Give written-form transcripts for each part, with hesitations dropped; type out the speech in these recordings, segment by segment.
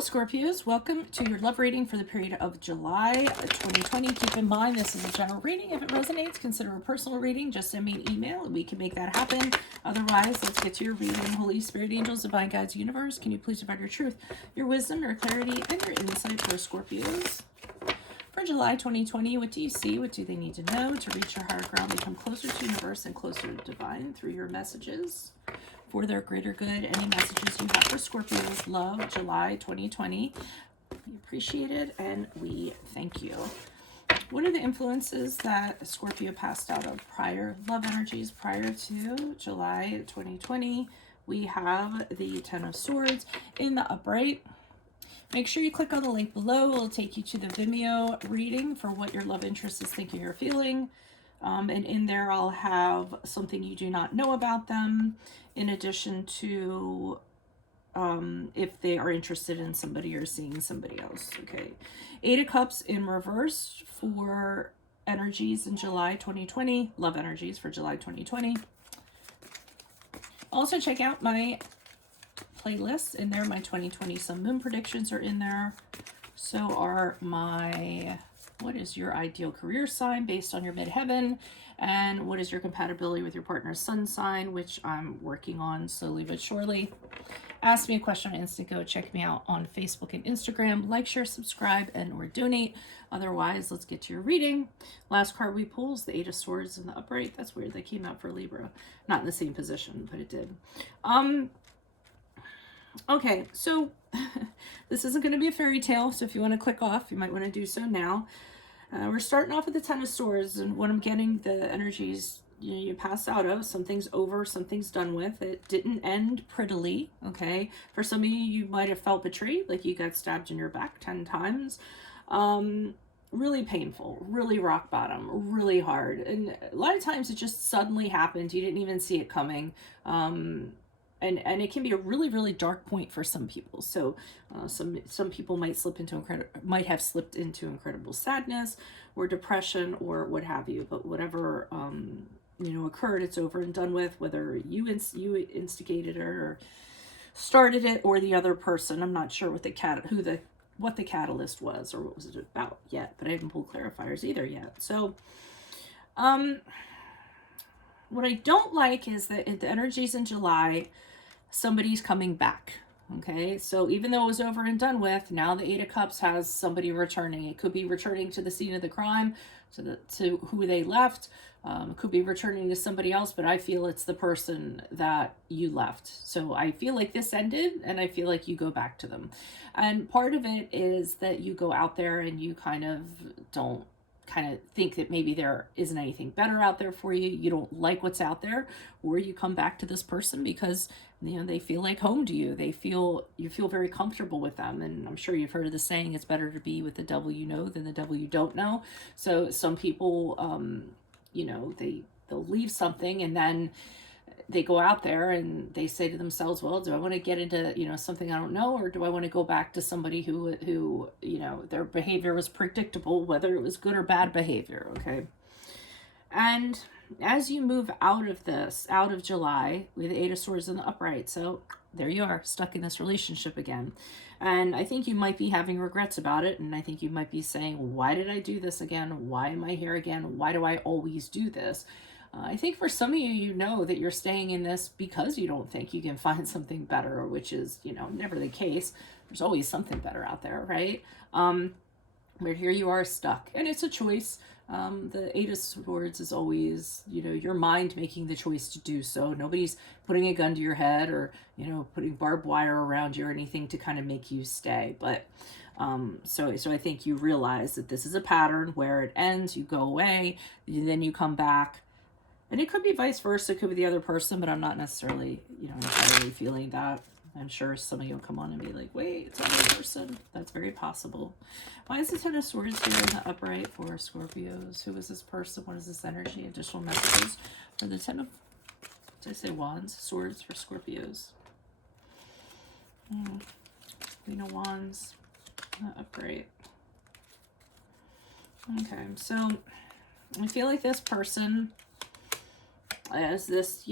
Hello, Scorpios. Welcome to your love reading for the period of July 2020. Keep in mind, this is a general reading. If it resonates, consider a personal reading. Just send me an email and we can make that happen. Otherwise, let's get to your reading. Holy Spirit, angels, divine guides, universe, can you please provide your truth, your wisdom, your clarity, and your insight for Scorpios? For July 2020, what do you see? What do they need to know to reach your higher ground, become closer to universe and closer to divine through your messages? For their greater good, any messages you have for Scorpios, love, July 2020. We appreciate it and we thank you. What are the influences that Scorpio passed out of prior love energies prior to July 2020? We have the Ten of Swords in the upright. Make sure you click on the link below. It'll take you to the Vimeo reading for what your love interest is thinking or feeling. And in there, I'll have something you do not know about them, in addition to if they are interested in somebody or seeing somebody else. Okay. Eight of Cups in reverse for energies in July 2020. Love energies for July 2020. Also, check out my playlists in there. My 2020 Sun Moon predictions are in there. So are my... what is your ideal career sign based on your midheaven? And what is your compatibility with your partner's sun sign, which I'm working on slowly but surely. Ask me a question on Instago. Check me out on Facebook and Instagram. Like, share, subscribe, and or donate. Otherwise, let's get to your reading. Last card we pull is the Eight of Swords in the upright. That's weird. They came out for Libra. Not in the same position, but it did. Okay, so this isn't going to be a fairy tale, so if you want to click off, you might want to do so now. We're starting off with the Ten of Swords, and what I'm getting, the energies, you pass out of, something's over, something's done with. It didn't end prettily, okay? For some of you, you might have felt betrayed, like you got stabbed in your back 10 times. Really painful, really rock bottom, really hard. And a lot of times it just suddenly happened. You didn't even see it coming. And it can be a really, really dark point for some people. So some people might have slipped into incredible sadness or depression or what have you. But whatever occurred, it's over and done with. Whether you instigated it or started it or the other person. I'm not sure what the catalyst was or what was it about yet. But I haven't pulled clarifiers either yet. So what I don't like is that the energies in July, somebody's coming back. Okay, so even though it was over and done with, now the Eight of Cups has somebody returning. It could be returning to the scene of the crime, to who they left. It could be returning to somebody else, but I feel it's the person that you left. So I feel like this ended, and I feel like you go back to them. And part of it is that you go out there and you kind of think that maybe there isn't anything better out there for you. You don't like what's out there, or you come back to this person because they feel like home to you. You feel very comfortable with them. And I'm sure you've heard of the saying, it's better to be with the devil you know than the devil you don't know. So some people they'll leave something and then they go out there and they say to themselves, well, do I want to get into, something I don't know, or do I want to go back to somebody who their behavior was predictable, whether it was good or bad behavior, okay? And as you move out of July, with the Eight of Swords in the upright, so there you are, stuck in this relationship again. And I think you might be having regrets about it, and I think you might be saying, why did I do this again? Why am I here again? Why do I always do this? I think for some of you, you know that you're staying in this because you don't think you can find something better, which is, never the case. There's always something better out there, right? But here you are stuck, and it's a choice. The Eight of Swords is always, your mind making the choice to do so. Nobody's putting a gun to your head or, putting barbed wire around you or anything to kind of make you stay. But so I think you realize that this is a pattern where it ends, you go away, then you come back. And it could be vice versa. It could be the other person, but I'm not necessarily, entirely feeling that. I'm sure some of you will come on and be like, wait, it's another person. That's very possible. Why is the Ten of Swords here in the upright for Scorpios? Who is this person? What is this energy? Additional messages for the Ten of, did I say Wands? Swords for Scorpios. Queen of Wands, upright. Okay, so I feel like this person as this,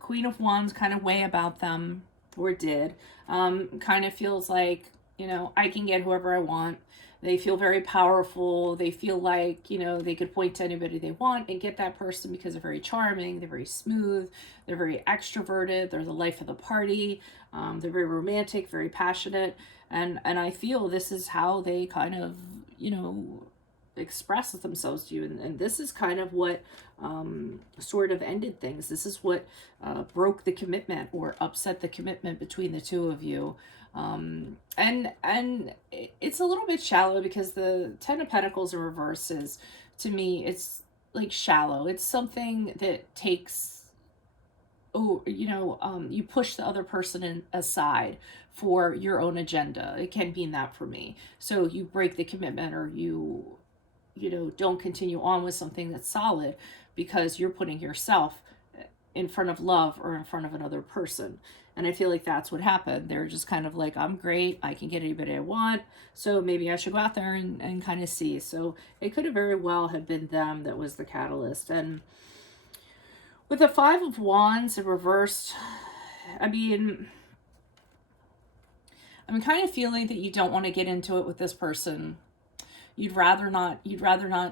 Queen of Wands kind of way about them, or did, kind of feels like You know, I can get whoever I want. They feel very powerful. They feel like, you know, they could point to anybody they want and get that person because they're very charming, they're very smooth, they're very extroverted, they're the life of the party, they're very romantic, very passionate. And I feel this is how they kind of, you know, express themselves to you. And this is kind of what sort of ended things. This is what broke the commitment or upset the commitment between the two of you. And it's a little bit shallow because the Ten of Pentacles in reverse is, to me, it's like shallow. It's something that takes, oh, you know, you push the other person aside for your own agenda. It can mean that for me. So you break the commitment, or you know, don't continue on with something that's solid because you're putting yourself in front of love or in front of another person. And I feel like that's what happened. They're just kind of like, I'm great, I can get anybody I want, so maybe I should go out there and kind of see. So it could have very well have been them that was the catalyst. And with the Five of Wands in reversed, I mean, I'm kind of feeling that you don't want to get into it with this person. You'd rather not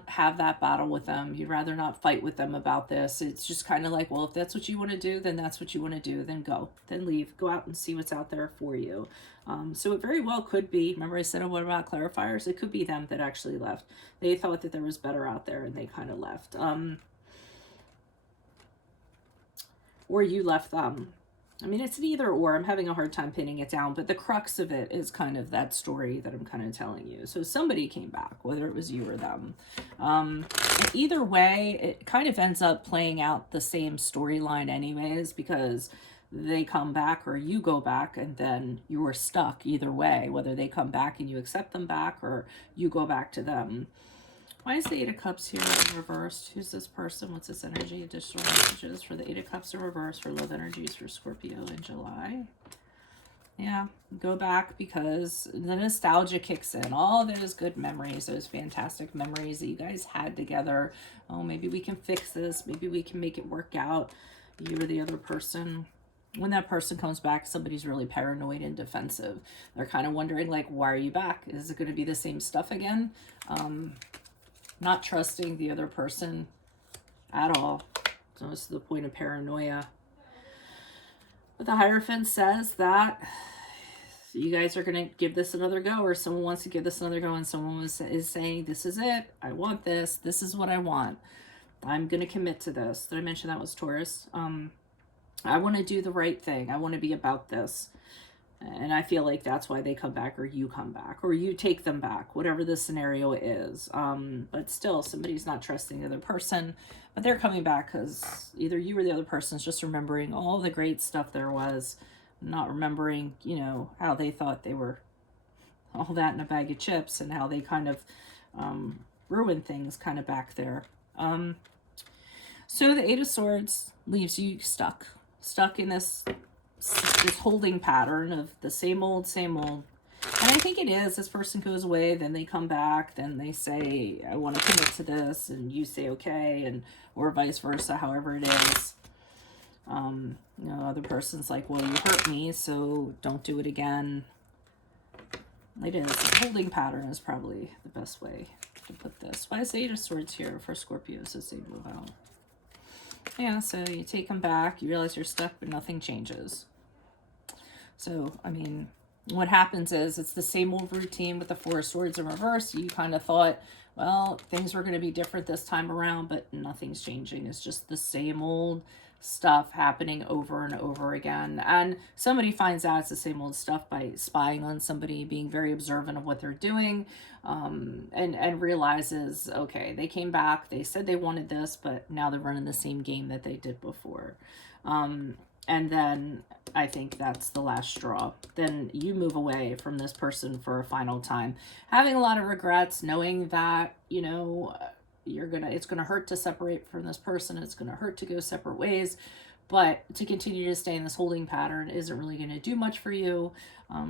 have that battle with them. You'd rather not fight with them about this. It's just kind of like, well, if that's what you want to do, then that's what you want to do. Then go. Then leave. Go out and see what's out there for you. So it very well could be, remember I said what about clarifiers? It could be them that actually left. They thought that there was better out there and they kind of left. Or you left them. I mean, it's an either or. I'm having a hard time pinning it down, but the crux of it is kind of that story that I'm kind of telling you. So somebody came back, whether it was you or them. Either way, it kind of ends up playing out the same storyline anyways, because they come back or you go back and then you're stuck either way, whether they come back and you accept them back or you go back to them. Why is the Eight of Cups here in reversed? Who's this person? What's this energy? Additional messages for the Eight of Cups in reverse for love energies for Scorpio in July. Yeah, go back because the nostalgia kicks in. All those good memories, those fantastic memories that you guys had together. Oh, maybe we can fix this. Maybe we can make it work out. You or the other person. When that person comes back, somebody's really paranoid and defensive. They're kind of wondering, like, why are you back? Is it going to be the same stuff again? Not trusting the other person at all. So it's to the point of paranoia. But the Hierophant says that you guys are going to give this another go, or someone wants to give this another go, and someone is saying, this is it. I want this. This is what I want. I'm going to commit to this. Did I mention that was Taurus? I want to do the right thing. I want to be about this. And I feel like that's why they come back, or you come back, or you take them back, whatever the scenario is. But still, somebody's not trusting the other person, but they're coming back because either you or the other person's just remembering all the great stuff there was, not remembering, you know, how they thought they were all that in a bag of chips and how they kind of ruined things kind of back there. So the Eight of Swords leaves you stuck in this holding pattern of the same old, same old. And I think it is, this person goes away, then they come back, then they say, I want to commit to this, and you say, okay, and or vice versa, however it is. You know, other person's like, well, you hurt me, so don't do it again. It is. The holding pattern is probably the best way to put this. Why is the Eight of Swords here for Scorpios as they move out? Yeah, so you take them back, you realize you're stuck, but nothing changes. So, I mean, what happens is it's the same old routine with the Four of Swords in reverse. You kind of thought, well, things were going to be different this time around, but nothing's changing. It's just the same old stuff happening over and over again. And somebody finds out it's the same old stuff by spying on somebody, being very observant of what they're doing, and realizes, okay, they came back, they said they wanted this, but now they're running the same game that they did before. And then I think that's the last straw. Then you move away from this person for a final time, having a lot of regrets, knowing that, you know, it's gonna hurt to separate from this person. It's gonna hurt to go separate ways, but to continue to stay in this holding pattern isn't really gonna do much for you.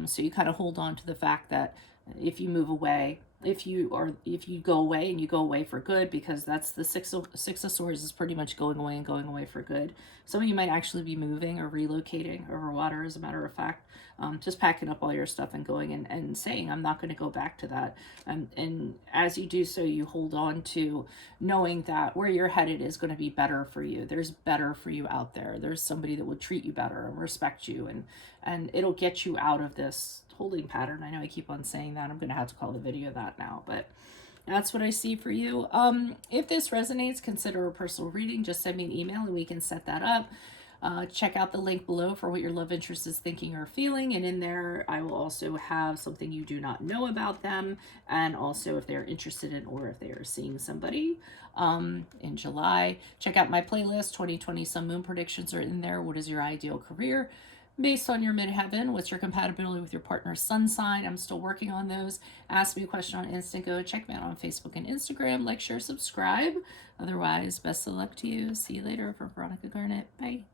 So you kind of hold on to the fact that if you move away, if you go away, and you go away for good, because that's the six of swords is pretty much going away and going away for good. Some of you might actually be moving or relocating over water, as a matter of fact. Just packing up all your stuff and going, and saying, I'm not going to go back to that. And as you do so, you hold on to knowing that where you're headed is going to be better for you. There's better for you out there. There's somebody that will treat you better and respect you, and it'll get you out of this holding pattern. I know I keep on saying that. I'm going to have to call the video that now, but that's what I see for you. If this resonates, consider a personal reading. Just send me an email and we can set that up. Check out the link below for what your love interest is thinking or feeling. And in there, I will also have something you do not know about them. And also if they're interested in, or if they are seeing somebody in July. Check out my playlist. 2020 Sun Moon predictions are in there. What is your ideal career? Based on your midheaven, what's your compatibility with your partner's sun sign? I'm still working on those. Ask me a question on Instant. Go check me out on Facebook and Instagram. Like, share, subscribe. Otherwise, best of luck to you. See you later. From Veronica Garnett. Bye.